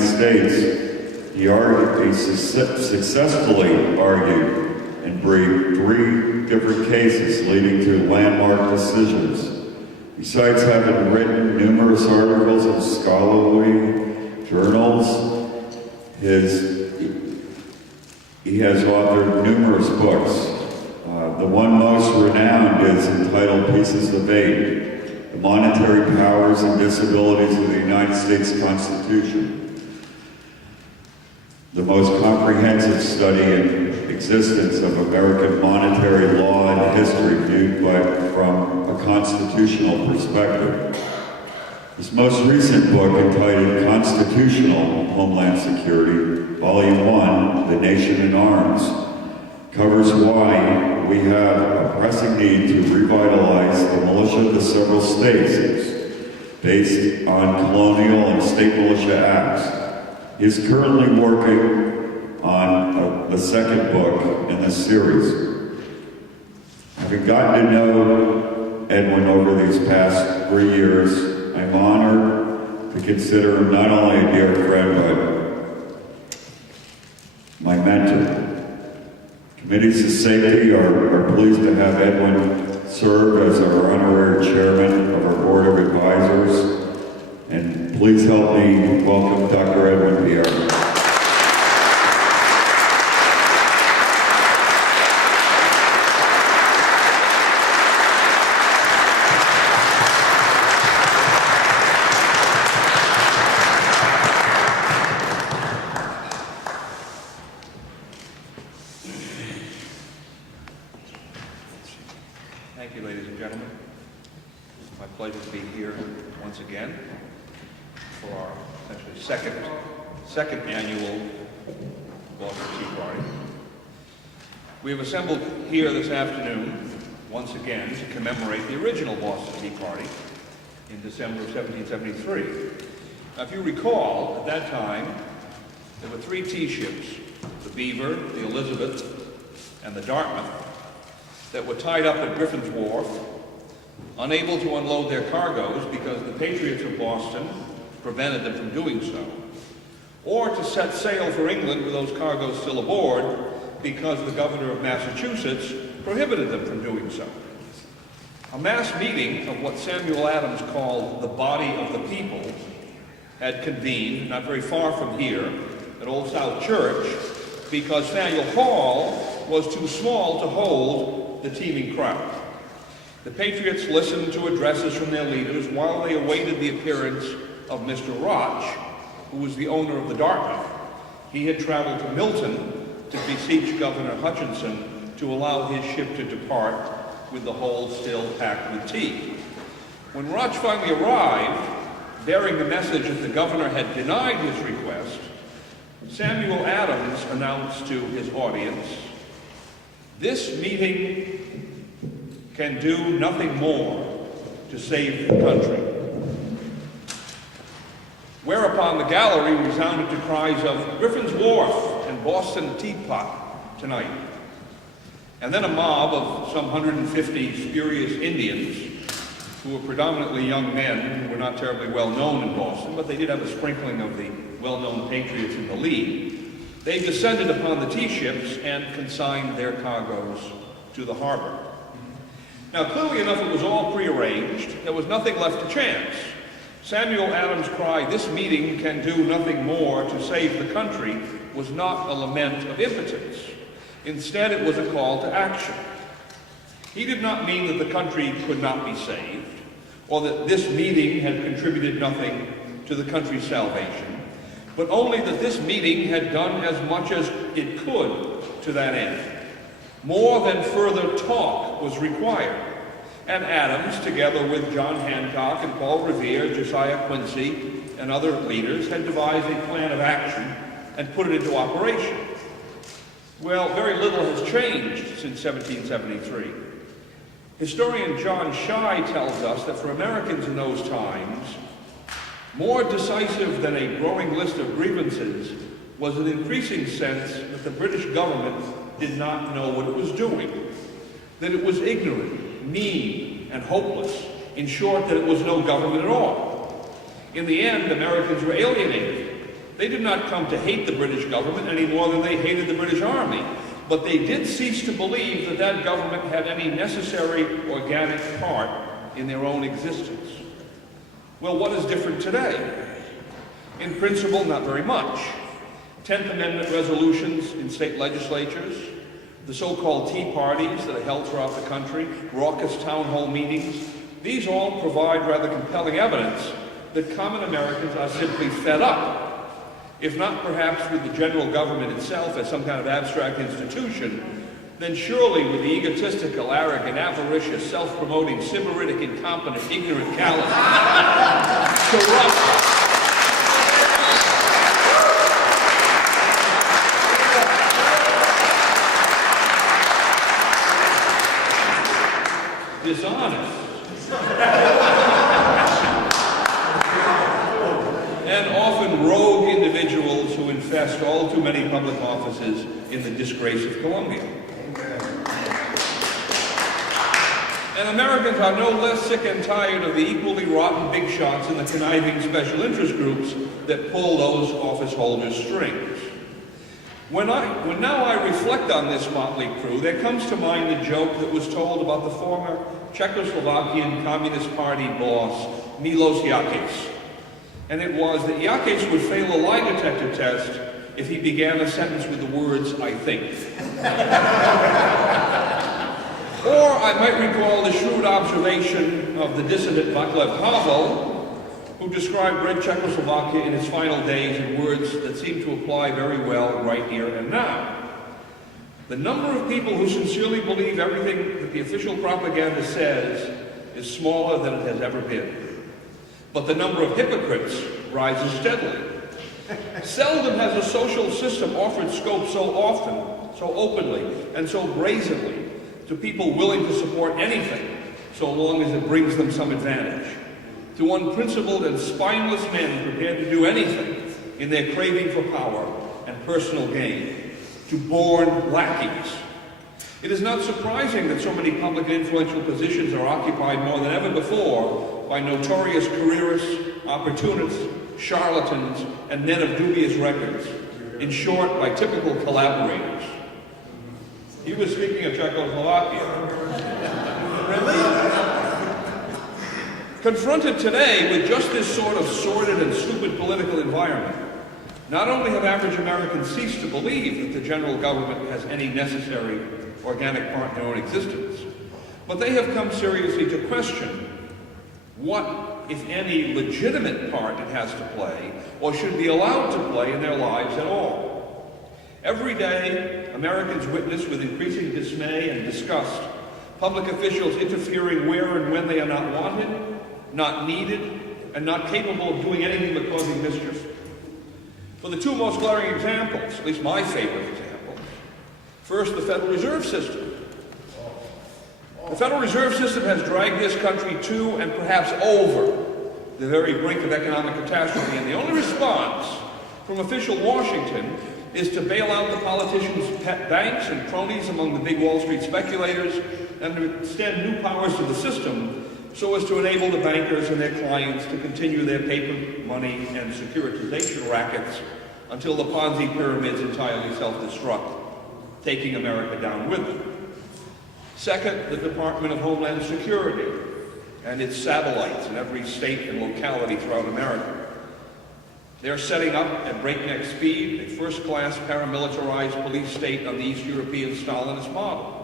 States, he successfully argued and briefed 3 different cases leading to landmark decisions. Besides having written numerous articles in scholarly journals, he has authored numerous books. The one most renowned is entitled Pieces of Eight: The Monetary Powers and Disabilities of the United States Constitution, the most comprehensive study in existence of American monetary law and history viewed from a constitutional perspective. His most recent book, entitled Constitutional Homeland Security, Volume 1, The Nation in Arms, covers why we have a pressing need to revitalize the militia of the several states based on colonial and state militia acts. He is currently working on the second book in this series. Having gotten to know Edwin over these past 3 years, I'm honored to consider him not only a dear friend, but my mentor. Committees of Safety are pleased to have Edwin serve as our honorary chairman of our Board of Advisors. And please help me welcome Dr. Edwin Vieira. Thank you, ladies and gentlemen. It's my pleasure to be here once again for our essentially second annual Boston Tea Party. We have assembled here this afternoon once again to commemorate the original Boston Tea Party in December of 1773. Now, if you recall, at that time, there were 3 tea ships, the Beaver, the Elizabeth, and the Dartmouth, that were tied up at Griffin's Wharf, unable to unload their cargoes because the Patriots of Boston prevented them from doing so, or to set sail for England with those cargoes still aboard because the governor of Massachusetts prohibited them from doing so. A mass meeting of what Samuel Adams called the body of the people had convened not very far from here at Old South Church because Faneuil Hall was too small to hold the teeming crowd. The Patriots listened to addresses from their leaders while they awaited the appearance of Mr. Roch, who was the owner of the Dartmouth. He had traveled to Milton to beseech Governor Hutchinson to allow his ship to depart with the hold still packed with tea. When Roch finally arrived, bearing the message that the governor had denied his request, Samuel Adams announced to his audience, "This meeting can do nothing more to save the country." Whereupon the gallery resounded to cries of "Griffin's Wharf" and "Boston Teapot tonight." And then a mob of some 150 spurious Indians, who were predominantly young men who were not terribly well known in Boston, but they did have a sprinkling of the well-known patriots in the lead. They descended upon the tea ships and consigned their cargoes to the harbor. Now, clearly enough, it was all prearranged. There was nothing left to chance. Samuel Adams' cry, "This meeting can do nothing more to save the country," was not a lament of impotence. Instead, it was a call to action. He did not mean that the country could not be saved, or that this meeting had contributed nothing to the country's salvation, but only that this meeting had done as much as it could to that end. More than further talk was required, and Adams, together with John Hancock and Paul Revere, Josiah Quincy, and other leaders, had devised a plan of action and put it into operation. Well, very little has changed since 1773. Historian John Shai tells us that for Americans in those times, more decisive than a growing list of grievances was an increasing sense that the British government did not know what it was doing, that it was ignorant, mean, and hopeless. In short, that it was no government at all. In the end, Americans were alienated. They did not come to hate the British government any more than they hated the British Army, but they did cease to believe that that government had any necessary organic part in their own existence. Well, what is different today? In principle, not very much. 10th Amendment resolutions in state legislatures, the so-called Tea Parties that are held throughout the country, raucous town hall meetings, these all provide rather compelling evidence that common Americans are simply fed up, if not perhaps with the general government itself as some kind of abstract institution, then surely with the egotistical, arrogant, avaricious, self-promoting, sybaritic, incompetent, ignorant, callous, corrupt, dishonest, and often rogue individuals who infest all too many public offices in the disgrace of Columbia. And Americans are no less sick and tired of the equally rotten big shots and the conniving special interest groups that pull those office holders' strings. When now I reflect on this motley crew, there comes to mind the joke that was told about the former Czechoslovakian Communist Party boss, Milos Jakeš. And it was that Jakeš would fail a lie detector test if he began a sentence with the words, "I think." Or I might recall the shrewd observation of the dissident Václav Havel, who described Red Czechoslovakia in its final days in words that seem to apply very well right here and now. The number of people who sincerely believe everything that the official propaganda says is smaller than it has ever been. But the number of hypocrites rises steadily. Seldom has a social system offered scope so often, so openly, and so brazenly to people willing to support anything so long as it brings them some advantage. To unprincipled and spineless men prepared to do anything in their craving for power and personal gain. To born lackeys. It is not surprising that so many public and influential positions are occupied more than ever before by notorious careerists, opportunists, charlatans, and men of dubious records. In short, by typical collaborators. He was speaking of Czechoslovakia. Really? Confronted today with just this sort of sordid and stupid political environment, not only have average Americans ceased to believe that the general government has any necessary organic part in their own existence, but they have come seriously to question what, if any, legitimate part it has to play, or should be allowed to play in their lives at all. Every day, Americans witness with increasing dismay and disgust public officials interfering where and when they are not wanted, not needed, and not capable of doing anything but causing mischief. For the two most glaring examples, at least my favorite example, first, the Federal Reserve System. The Federal Reserve System has dragged this country to and perhaps over the very brink of economic catastrophe, and the only response from official Washington is to bail out the politicians' pet banks and cronies among the big Wall Street speculators and to extend new powers to the system so as to enable the bankers and their clients to continue their paper money and securitization rackets until the Ponzi pyramids entirely self-destruct, taking America down with them. Second, the Department of Homeland Security and its satellites in every state and locality throughout America. They're setting up at breakneck speed a first-class paramilitarized police state on the East European Stalinist model.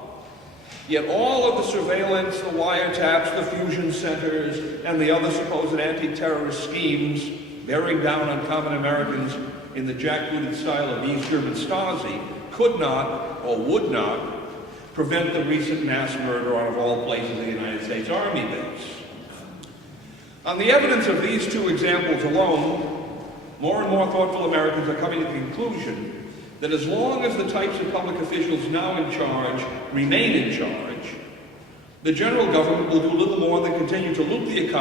Yet all of the surveillance, the wiretaps, the fusion centers, and the other supposed anti-terrorist schemes bearing down on common Americans in the jackbooted style of East German Stasi could not, or would not, prevent the recent mass murder on, of all places, the United States Army base. On the evidence of these two examples alone, more and more thoughtful Americans are coming to the conclusion that as long as the types of public officials now in charge remain in charge, the general government will do little more than continue to loot the economy